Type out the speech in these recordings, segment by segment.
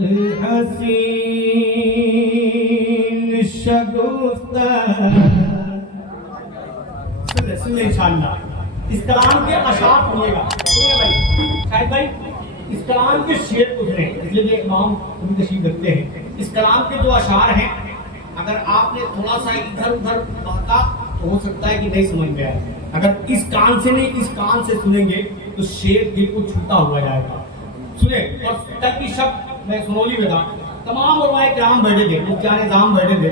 हसीन शगुफ्ता। सुनिए इंशाअल्लाह इस कलाम के अशार सुनिएगा। सुनिए भाई शायद भाई इस कलाम के शेर पूछ रहे हैं, इसलिए इमाम तशरीफ रखते हैं। इस कलाम के जो अशार हैं अगर आपने थोड़ा सा इधर उधर पढ़ा तो हो सकता है कि नहीं समझ में आए। अगर इस कान से नहीं इस कान से सुनेंगे तो शेर दिल को छूटा हुआ जाएगा। सुने और कल की शब्द मैं सुनौली में था, तमाम उलमाए किराम बैठे थे, मुफ्तियान निज़ाम बैठे थे।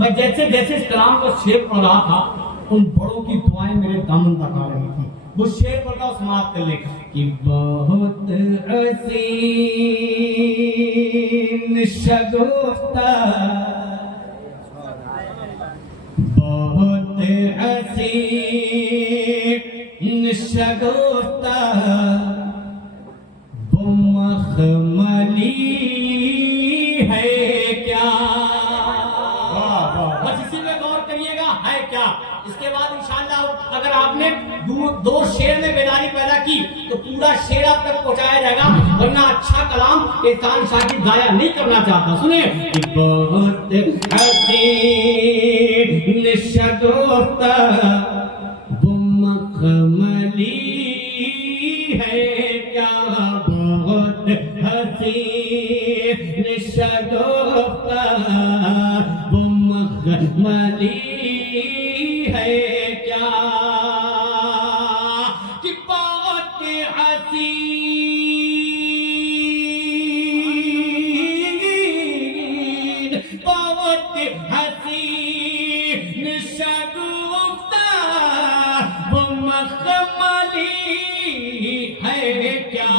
मैं जैसे जैसे इस कलाम का शेर पढ़ रहा था उन बड़ों की दुआएं मेरे दामन तक आ रही थी। वो शेर पढ़ता और समाप्त कर ले कि बहुत हसीन शगुफ्ता, बहुत हसीन शगुफ्ता, वो मखमली है क्या। बस इसी पे गौर करिएगा, है क्या। इसके बाद इंशाअल्लाह अगर आपने दो शेर में बेदारी पैदा की तो पूरा शेर आप तक पहुंचाया जाएगा, वरना अच्छा कलाम एहसान शाकिर गाया नहीं करना चाहता। सुनिए बहुत हसीन शगुफ्ता, वो मखमली है क्या, बहुत हसीन शगुफ्ता, वो मखमली है क्या, कि बहुत हसीन, बहुत हसीन शगुफ्ता, वो मखमली है क्या,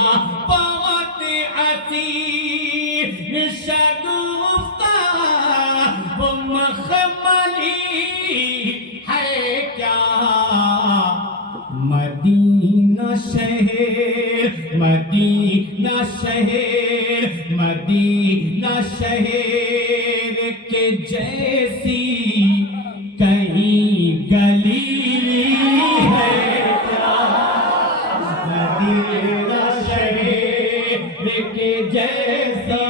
बहुत हसीन शगुफ्ता, वो मखमली है क्या। मदीना शहर, मदीना शहर, मदीना शहर के जैसी कहीं गली है क्या, मदीना शहर के जैसी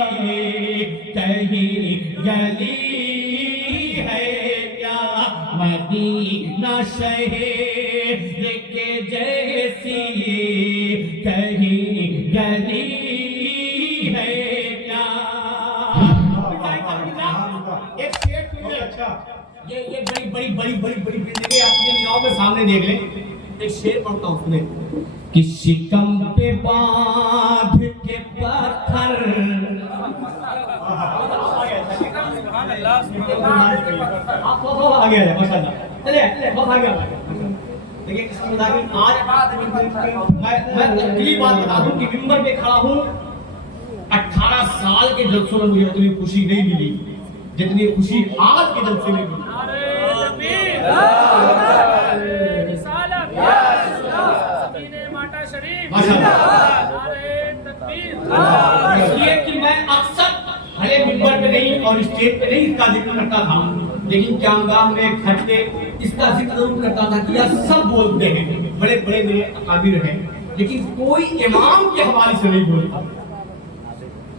कहीं गली है क्या, मदीना शहर के जैसी कहीं गली है क्या। एक शेर सुनिए, अच्छा ये बड़ी बड़ी बड़ी बड़ी बड़ी बिल्डिंगें अपने निगाहों में सामने देख लें। एक शेर पढ़ता हूँ सुने कि शिकम पे बांध के पत्थर, आप बहुत आ गया है माशाल्लाह। चलिए बहुत आ गया। देखिए किस मुद्दा की आज मैं अगली बात बता दूं कि मिंबर पे खड़ा हूं। 18 साल के जलसों में मुझे उतनी खुशी नहीं मिली जितनी खुशी आज के जलसे में मिली। इसलिए कि मैं अक्सर भले मिंबर पे नहीं और स्टेज पे नहीं इसका जिक्र करता था, लेकिन क्यामगाह में खटके इसका जिक्र जरूर करता था कि यह सब बोलते हैं, बड़े बड़े मेरे अकाबिर हैं, लेकिन कोई इमाम के हवाले से नहीं बोलता।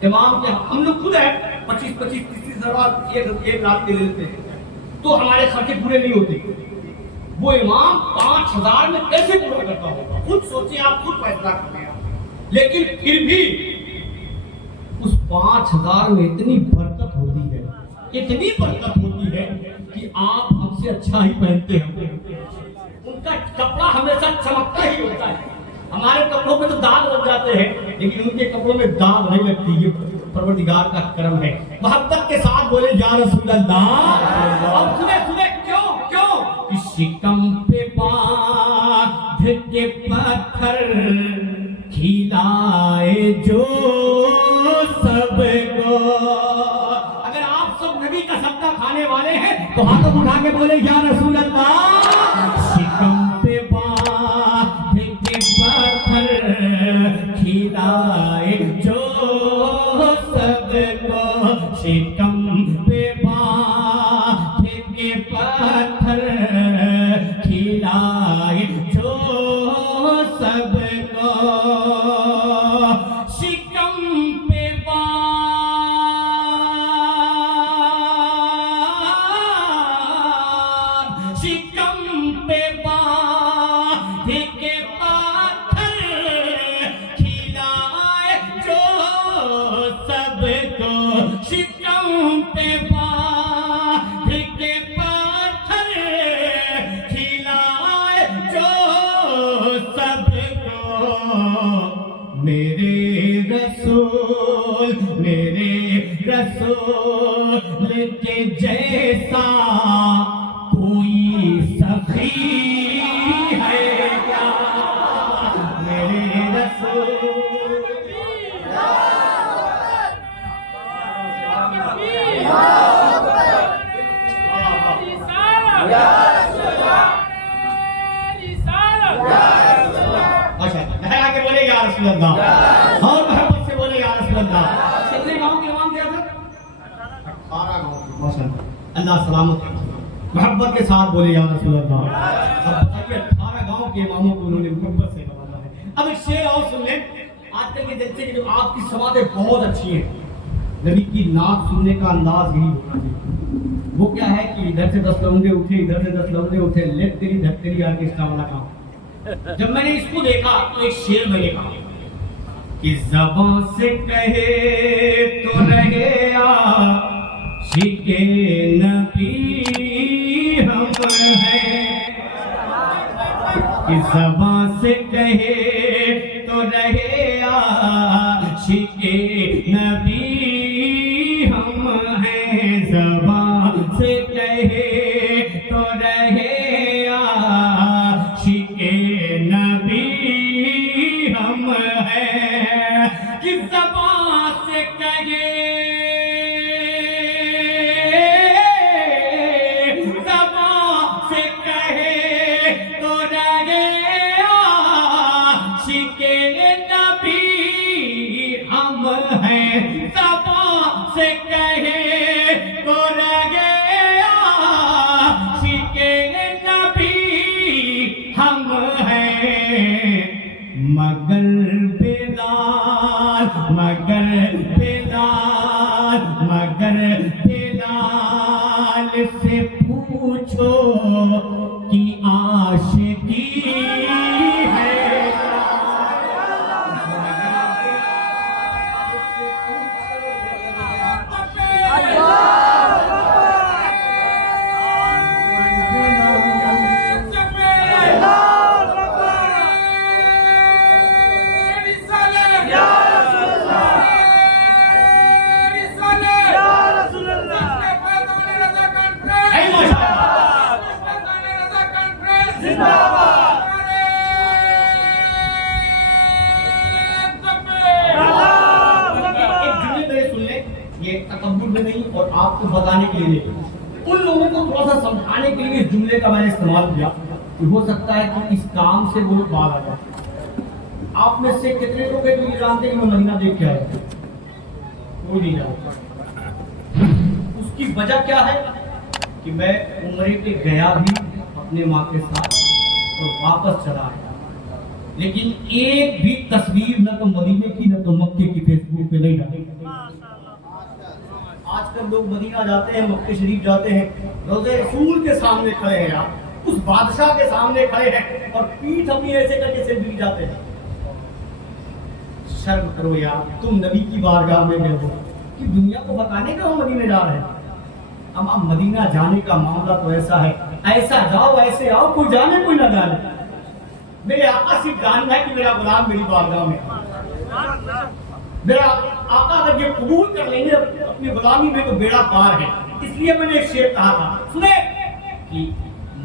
इमाम के हम लोग खुद है 25-30 हजार एक रात के लेते हैं तो हमारे खर्चे पूरे नहीं होते। वो इमाम 5000 में कैसे पूरा करता होगा, खुद सोचिए, आप खुद फैसला करते हैं। लेकिन फिर भी उस 5000 में इतनी बरकत होती है, इतनी बरकत होती है कि आप हमसे अच्छा ही पहनते हैं। उनका कपड़ा हमेशा चमकता ही होता है। हमारे कपड़ों पे तो दाग लग जाते हैं, लेकिन उनके कपड़ों में दाग नहीं लगती। ये परवरदिगार का करम है। मोहब्बत के साथ बोले या रसूल अल्लाह। अब सुने सुने क्यों क्यों, शिकम पे बांध के पत्थर खिलाए जो सबको। अगर आप सब नबी का सब्दा खाने वाले हैं तो हाथों उठा के बोले या रसूल अल्लाह। शिकम पे बांध के पत्थर खिलाए जो सबको, शिकम पे बांध के पत्थर खिलाए जो सबको, शिकम पे बांध से बांध के पाथर खिलाए जो सबको, मेरे रसूल के जैसा कोई सखी है क्या, मेरे रसूल। अच्छा लहरा के बोले या रसूल अल्लाह, और मोहब्बत से बोले या रसूल अल्लाह। कितने गांव के इमाम थे आप? 18 गांव। माशाअल्लाह, अल्लाह सलामत रखे। मोहब्बत के साथ बोले या रसूल अल्लाह। अब बताइए 18 गांव के इमामों को उन्होंने मोहब्बत से नवाजा है। अब एक शेर और सुन लें। आजकल के जलसे की जो आपकी समातें बहुत अच्छी हैं, नबी की नात सुनने का अंदाज यही होना चाहिए। वो क्या है कि इधर से 10 लौंडे उठे, इधर से 10 लौंडे उठे, लेट तेरी धक तेरी आर्केस्ट्रा वाला काम। जब मैंने इसको देखा तो एक शेर मैंने कहा कि ज़बां से कहे तो रहे आशिक़े नबी हम हैं, कि ज़बां से कहे तो रहे आशिक़े नबी हम हैं, ज़बां से कहे तो रहे आशिक़े नबी हम हैं, कि ज़बां से कहे, ज़बां से कहे तो रहे आशिक़े नबी हम हैं, ज़बां से कहे तो रहे आशिक़े नबी हम हैं। मगर बेलाल से पूछो कि आशिकी है तकब्बुर में नहीं और आपको बताने के लिए नहीं, उन लोगों को थोड़ा सा समझाने के लिए इस जुमले का मैंने इस्तेमाल किया कि हो सकता है कि इस काम से वो बात आ जाए। आप में से कितने लोग हैं जो ये जानते हैं कि मैं मदीना देख के आया? कोई नहीं जानता। उसकी वजह क्या है कि मैं उम्रे पे गया भी अपने माँ के साथ और वापस चला आया, लेकिन एक भी तस्वीर न तो मदीने की न तो मक्के की फेसबुक पे नहीं डाली। आजकल लोग मदीना जाते हैं, मक्के शरीफ जाते हैं, रोज़े रसूल के सामने खड़े हैं, आप उस बादशाह के सामने खड़े हैं और पीठ अपनी ऐसे करके सेल्फी जाते हैं। शर्म करो यार, तुम नबी की बारगाह में गए हो कि दुनिया को बताने का हम मदीने जा रहे हैं। अब मदीना जाने का मामला तो ऐसा है, ऐसा जाओ ऐसे आओ, कोई जाने कोई ना जाने। मेरे आका सिर्फ जानना है कि मेरा गुलाम मेरी बारगाह में, मेरा आका अगर ये कबूल कर लेंगे अपनी गुलामी में तो बेड़ा पार है। इसलिए मैंने एक शेर कहा था, सुने कि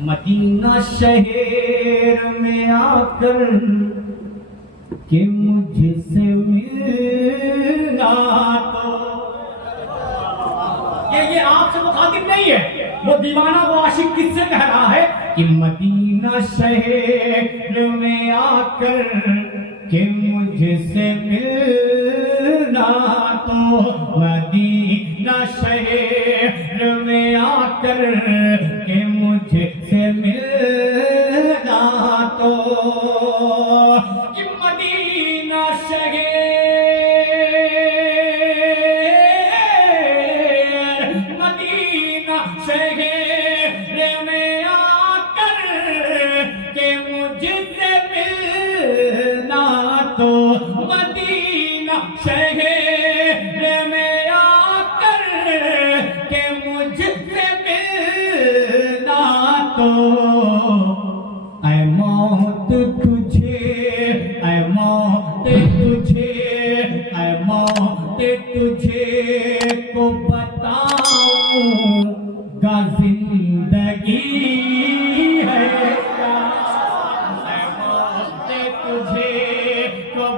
मदीना शहर में आकर कि मुझसे मिलना तो, ये आपसे मुखातिब नहीं है, वो दीवाना वो आशिक किससे कह रहा है कि मदीना शहर में आकर कि मुझसे मिलना तो, मदीना शहर में आकर कि मुझसे मिलना तो, कि मदीना शहर में आकर के मुझसे मिलना तो, मदीना शहर में आकर के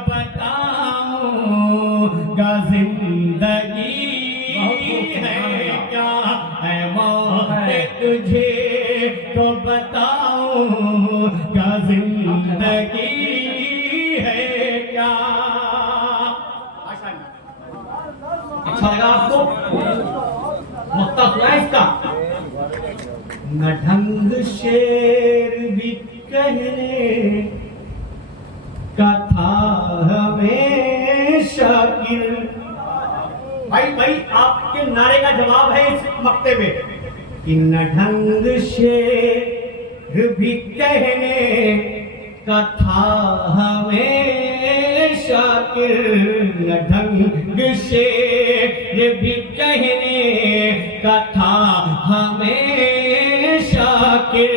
बताऊंगा जिंदगी है क्या है मौत तुझे तो बताऊंगा जिंदगी है क्या। अच्छा लगा आपको? मक्ता सुना इसका? न ढंग शेर भी कहने का था हमें शाकिर। भाई आपके नारे का जवाब है इस मक्ते में कि न ढंग शेर भी कहने का था हमें शाकिर। न ढंग शेर भी कहने का था हमें शाकिर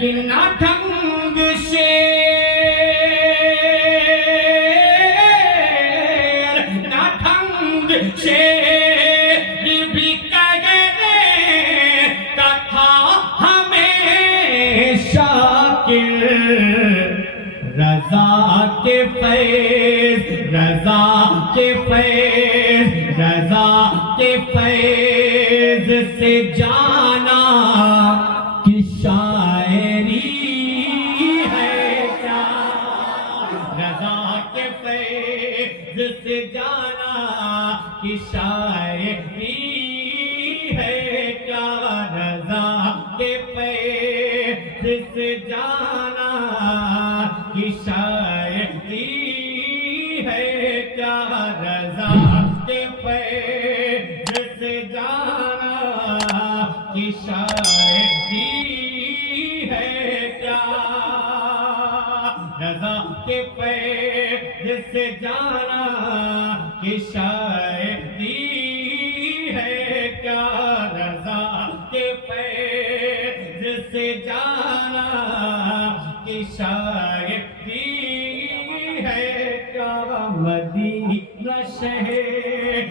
कि न ढंग शेर भी कहने का था हमें शाकिर। रजा के फैज़ से जाना कि शायरी है क्या। रजा के फैज़ से जाना कि शायरी है क्या। रजा के फैज़ से जाना कि शायरी है क्या। रजा के फैज़ से जाना कि शायरी है क्या। रजा के फैज़ से जाना कि शायरी है क्या। रजा के फैज़ से जाना कि शायरी है क्या। मदीना शहर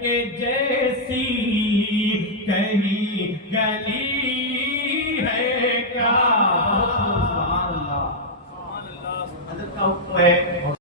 के जैसी कहीं गली